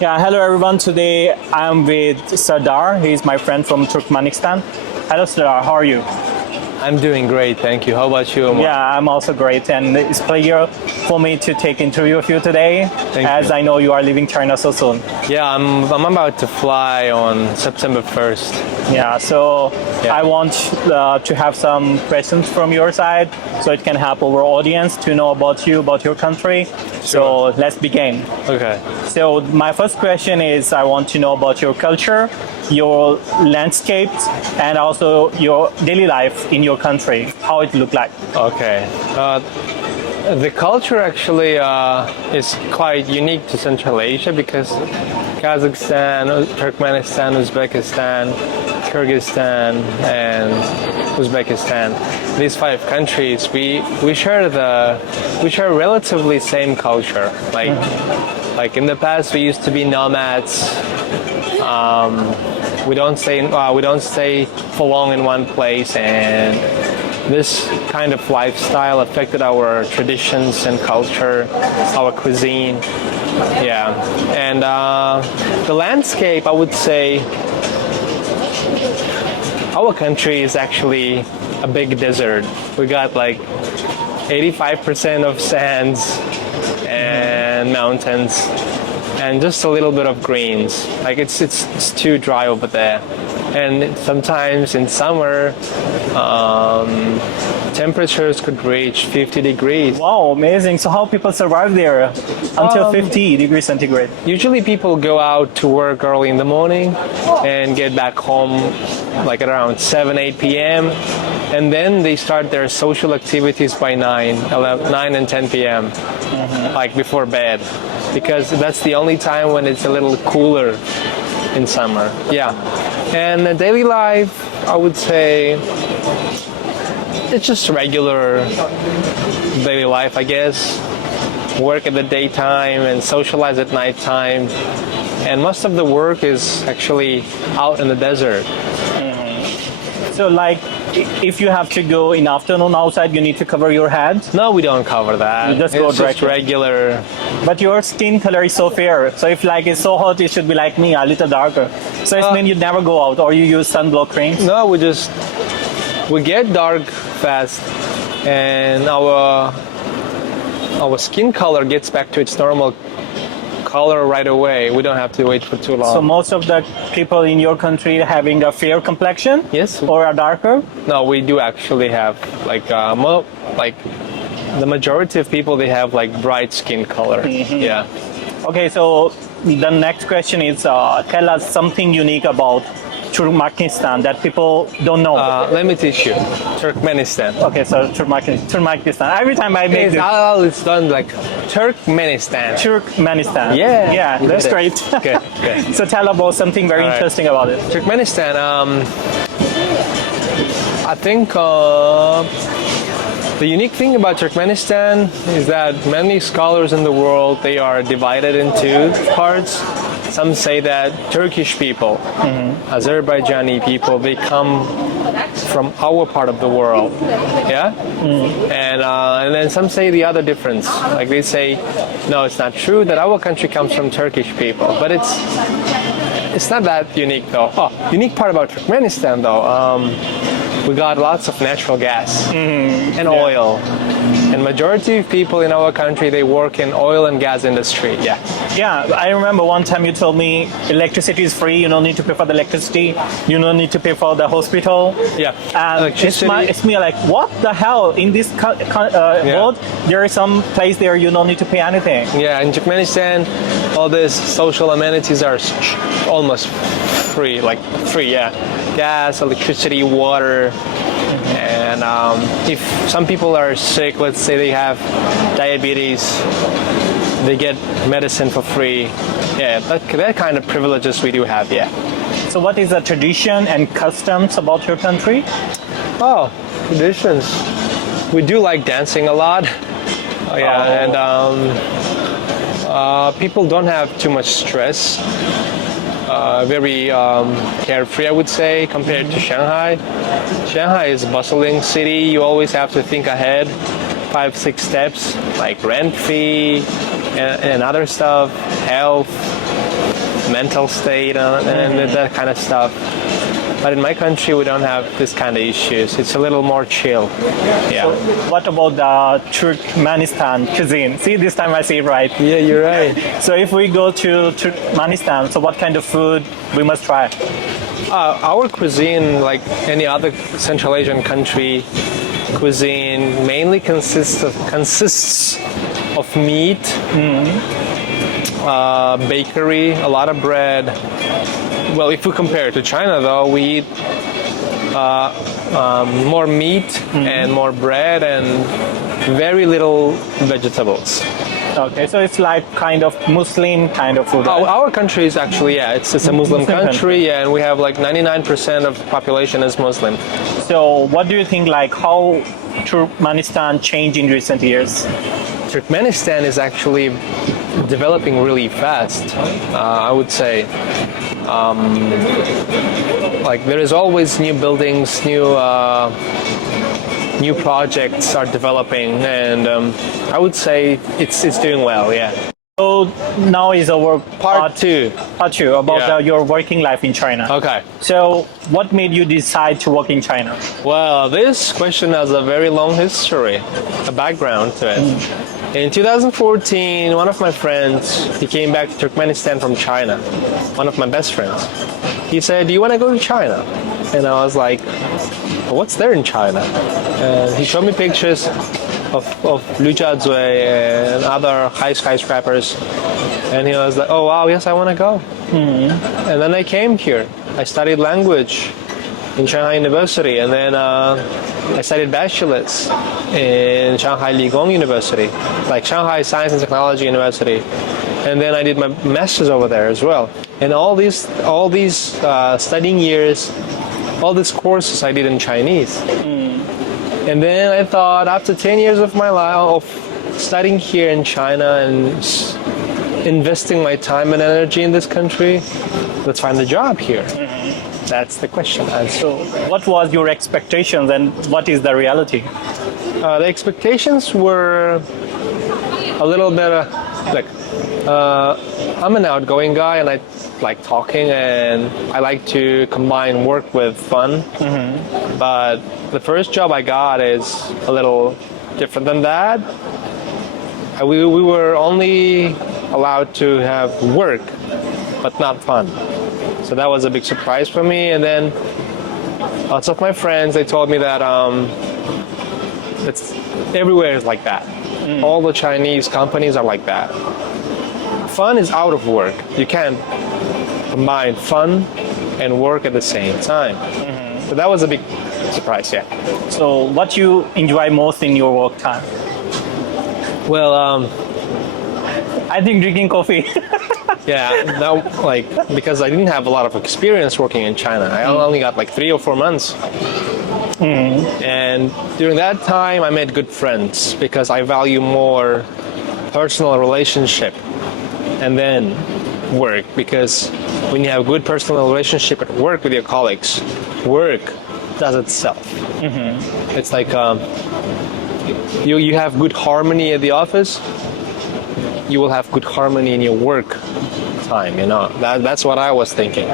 Yeah, hello everyone. Today I'm with Sardar. He's my friend from Turkmenistan. Hello Sardar, how are you? I'm doing great, thank you. How about you, Omar? Yeah, I'm also great, and it's a pleasure for me to take interview with you today, as you. I know you are leaving China so soon. Yeah, I'm about to fly on September 1st. Yeah, so Yeah. I want to have some questions from your side, so it can help our audience to know about you, about your country. So let's begin. Okay. So my first question is, I want to know about your culture, your landscapes, and also your daily life in your country, how it look like. Okay. The culture actually is quite unique to Central Asia because Kazakhstan, Turkmenistan, Uzbekistan, Kyrgyzstan, and Uzbekistan. These five countries, we share relatively same culture. Like in the past, we used to be nomads. We don't stay for long in one place, and this kind of lifestyle affected our traditions and culture, our cuisine. Yeah, and the landscape, I would say, our country is actually a big desert. We got like 85% of sands and mountains, and just a little bit of greens. Like it's too dry over there. And sometimes in summer, temperatures could reach 50 degrees. Wow, amazing. So how people survive there until 50 degrees centigrade? Usually people go out to work early in the morning and get back home like around 7, 8 p.m. And then they start their social activities by 9 and 10 p.m. Like before bed, because that's the only time when it's a little cooler in summer. Yeah. And the daily life, I would say, it's just regular daily life, I guess. Work at the daytime and socialize at nighttime. And most of the work is actually out in the desert. So like, if you have to go in afternoon outside, you need to cover your head. No, we don't cover that. You just go it's just directly. regular. But your skin color is so fair. So if like it's so hot, it should be like me, a little darker. So it means you never go out, or you use sunblock creams. No, we get dark fast, and our skin color gets back to its normal color right away. We don't have to wait for too long. So most of the people in your country having a fair complexion? Yes. Or a darker? No, we do actually have like the majority of people, they have like bright skin color. Yeah. Okay, so the next question is, tell us something unique about Turkmenistan that people don't know. Let me teach you. Turkmenistan. Okay, so Turkmenistan. Every time I make this. It's done like Turkmenistan. Turkmenistan. Yeah. Yeah, that's great. Okay. So tell about something very interesting about it. Turkmenistan, I think the unique thing about Turkmenistan is that many scholars in the world, they are divided into parts. Some say that Turkish people, Azerbaijani people, they come from our part of the world, yeah? And then some say the other difference. Like they say, no, it's not true that our country comes from Turkish people. But it's not that unique though. Unique part about Turkmenistan though, we got lots of natural gas and oil. And majority of people in our country, they work in oil and gas industry. Yeah. Yeah, I remember one time you told me electricity is free. You don't need to pay for the electricity. You don't need to pay for the hospital. Yeah. And it's me like, what the hell? In this world, there is some place there you don't need to pay anything. Yeah, in Turkmenistan, all these social amenities are almost free. Like free, yeah. Gas, electricity, water. And if some people are sick, let's say they have diabetes, they get medicine for free. Yeah, that kind of privileges we do have, yeah. So what is the tradition and customs about your country? Oh, traditions. We do like dancing a lot. And people don't have too much stress. Very carefree, I would say, compared to Shanghai. Shanghai is a bustling city. You always have to think ahead, 5-6 steps, like rent fee and other stuff, health. mental state and that kind of stuff. But in my country, we don't have this kind of issues. It's a little more chill. Yeah. So what about the Turkmenistan cuisine? See, this time I say it right. Yeah, you're right. So if we go to Turkmenistan, so what kind of food we must try? Our cuisine, like any other Central Asian country, cuisine mainly consists of meat, bakery, a lot of bread. Well, if we compare it to China, though, we eat more meat and more bread and very little vegetables. Okay, so it's like kind of Muslim kind of food. Right? Our country is actually, yeah, it's a Muslim country, yeah, and we have like 99% of the population is Muslim. So what do you think, like how Turkmenistan changed in recent years? Turkmenistan is actually developing really fast, I would say. Like there is always new buildings, new projects are developing, and I would say it's doing well. Yeah. So now is our Part two. Part two about Yeah. your working life in China. Okay. So what made you decide to work in China? Well, this question has a very long history, a background to it. In 2014, one of my friends, he came back to Turkmenistan from China, one of my best friends. He said, "Do you want to go to China?" And I was like, "What's there in China?" And he showed me pictures of Lujiazui and other high skyscrapers. And he was like, "Oh, wow, yes, I want to go." And then I came here. I studied language in Shanghai University, and then I studied bachelor's in Shanghai Ligong University, like Shanghai Science and Technology University, and then I did my master's over there as well. And all these studying years, all these courses I did in Chinese. And then I thought, after 10 years of my life of studying here in China and investing my time and energy in this country, let's find a job here. That's the question. And So what was your expectations and what is the reality? the expectations were a little bit I'm an outgoing guy and I like talking and I like to combine work with fun. But the first job I got is a little different than that. We were only allowed to have work, but not fun. So that was a big surprise for me. And then lots of my friends, they told me that it's everywhere is like that. All the Chinese companies are like that. Fun is out of work. You can't combine fun and work at the same time. So that was a big surprise, yeah. So what you enjoy most in your work time? Well, I think drinking coffee. yeah, now like because I didn't have a lot of experience working in China. I only got like 3 or 4 months. And during that time, I made good friends because I value more personal relationship and then work. Because when you have good personal relationship at work with your colleagues, work does itself. It's like you have good harmony at the office, you will have good harmony in your work time, you know. That's what I was thinking.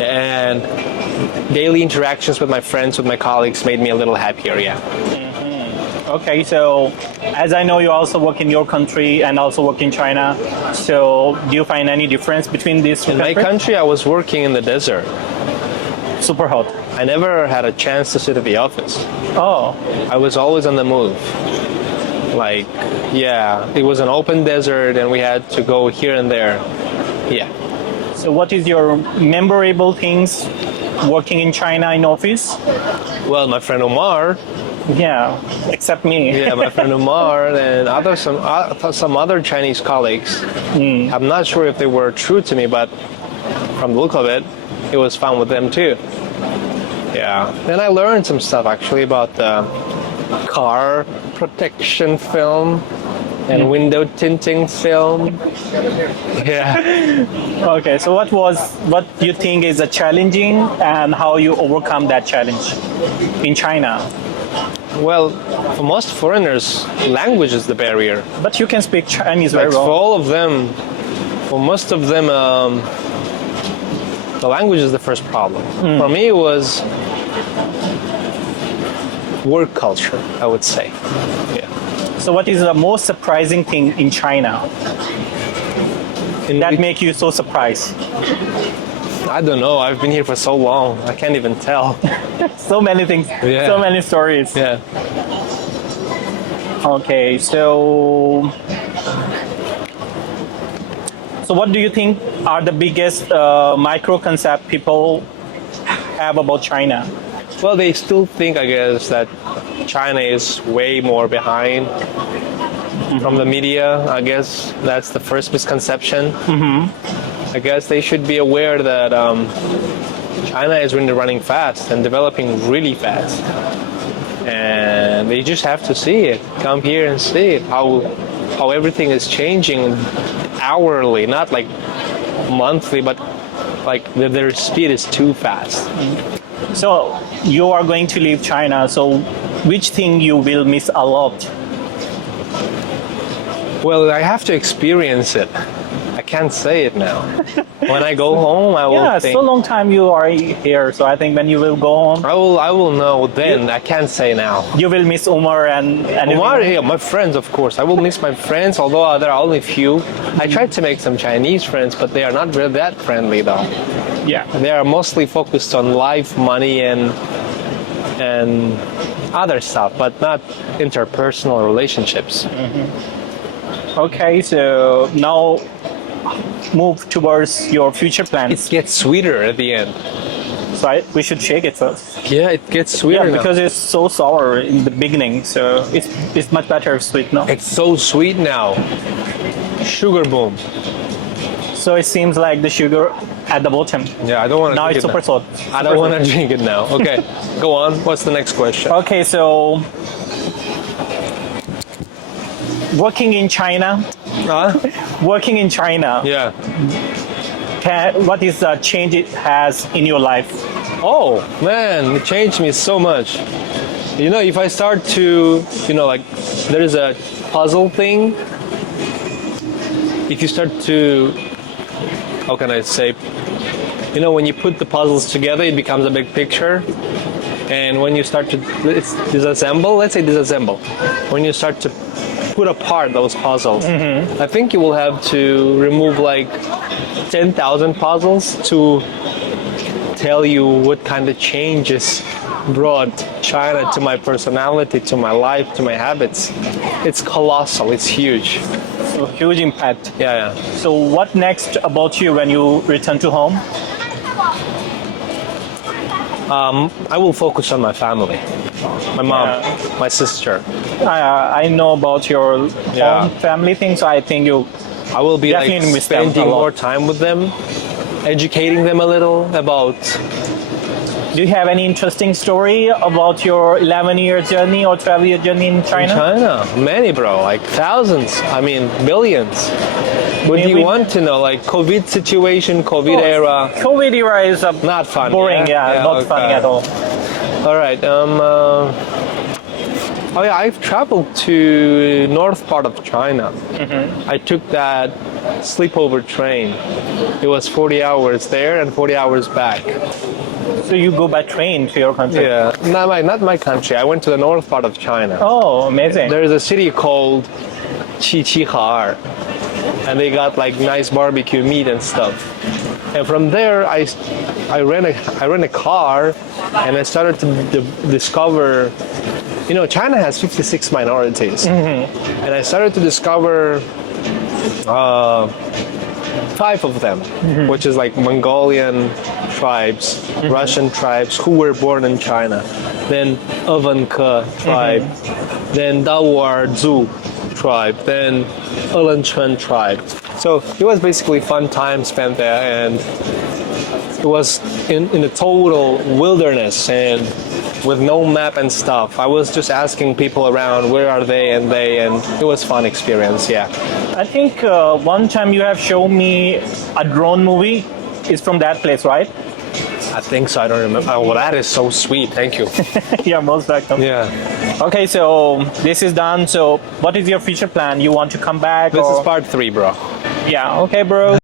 And daily interactions with my friends, with my colleagues made me a little happier, yeah. Okay, so as I know you also work in your country and also work in China, so do you find any difference between these two In my countries? country, I was working in the desert. Super hot. I never had a chance to sit at the office. Oh, I was always on the move. Like, yeah, it was an open desert and we had to go here and there. Yeah. so what is your memorable things working in China in office? Well, my friend Omar, Yeah, except me. yeah, my friend Omar and some other Chinese colleagues. I'm not sure if they were true to me, but from the look of it, it was fun with them too. Yeah. Then I learned some stuff actually about the car protection film and window tinting film. Yeah. Okay, so what do you think is a challenging and how you overcome that challenge in China? Well, for most foreigners, language is the barrier. But you can speak Chinese Like very for well. all of them, Well, most of them, the language is the first problem. For me, it was work culture, I would say. Yeah. So what is the most surprising thing in China that make you so surprised? I don't know. I've been here for so long. I can't even tell. So many things, Yeah. so many stories. Yeah. Okay, so what do you think are the biggest micro concept people have about China? Well, they still think, I guess, that China is way more behind from the media. I guess that's the first misconception. I guess they should be aware that China is really running fast and developing really fast. And they just have to see it. Come here and see it, how everything is changing hourly, not like monthly, but like their speed is too fast. So you are going to leave China, so which thing you will miss a lot? Well, I have to experience it. I can't say it now. When I go home, I will Yeah, think. so long time you are here, so I think when you will go home, I will know then. I can't say now. you will miss Umar and Omar, yeah, my friends, of course. I will miss my friends, although there are only few. I tried to make some Chinese friends, but they are not really that friendly, though. yeah. They are mostly focused on life, money, and other stuff, but not interpersonal relationships. Okay, so now move towards your future It plans. gets sweeter at the end. So we should shake it first. Yeah, it gets sweeter Yeah, now. because it's so sour in the beginning, so it's much better sweet now. It's so sweet now. Sugar boom. So it seems like the sugar at the bottom. Yeah, I don't want to Now drink it's it super salt. I don't want to drink it now. Okay, go on. What's the next question? Okay, so working in China, Huh? working in China, Yeah. what is the change it has in your life? Oh, man, it changed me so much. You know, if I start to, like, there's a puzzle thing. If you start to, how can I say, when you put the puzzles together, it becomes a big picture. And when you start to disassemble, let's say disassemble, when you start to put apart those puzzles, I think you will have to remove like 10,000 puzzles to tell you what kind of changes brought China to my personality, to my life, to my habits. It's colossal, it's huge. So huge impact. Yeah. So what next about you when you return to home? I will focus on my family. My mom, Yeah. my sister. I know about your Yeah. own family thing, so I think you I will be like Definitely miss them a spending lot. more time with them, educating them a little about. do you have any interesting story about your 11-year journey or 12-year journey in China? China, many, bro, like thousands. I mean, billions. What do you Maybe- want to know? Like COVID situation, COVID era. COVID era is Not fun. boring, not okay. funny at all. All right. Oh yeah, I've traveled to north part of China. I took that sleepover train. It was 40 hours there and 40 hours back. So you go by train to your country? Yeah, not my country. I went to the north part of China. Oh, amazing. There's a city called Qiqihar, and they got like nice barbecue meat and stuff. And from there, I rent a car, and I started to discover. China has 56 minorities, and I started to discover 5 of them, which is like Mongolian tribes, Russian tribes who were born in China, then Evenke tribe, then Daoerzu tribe, then Elanchun tribe. So it was basically fun time spent there, and it was in a total wilderness and with no map and stuff. I was just asking people around where are they, and it was fun experience. Yeah. I think one time you have shown me a drone movie. It's from that place, right? I think so. I don't remember. Oh, well, that is so sweet. Thank you. You're most welcome. Yeah. Okay, so this is done. So what is your future plan? You want to come back? This or? is part 3, bro. Yeah, okay, bro.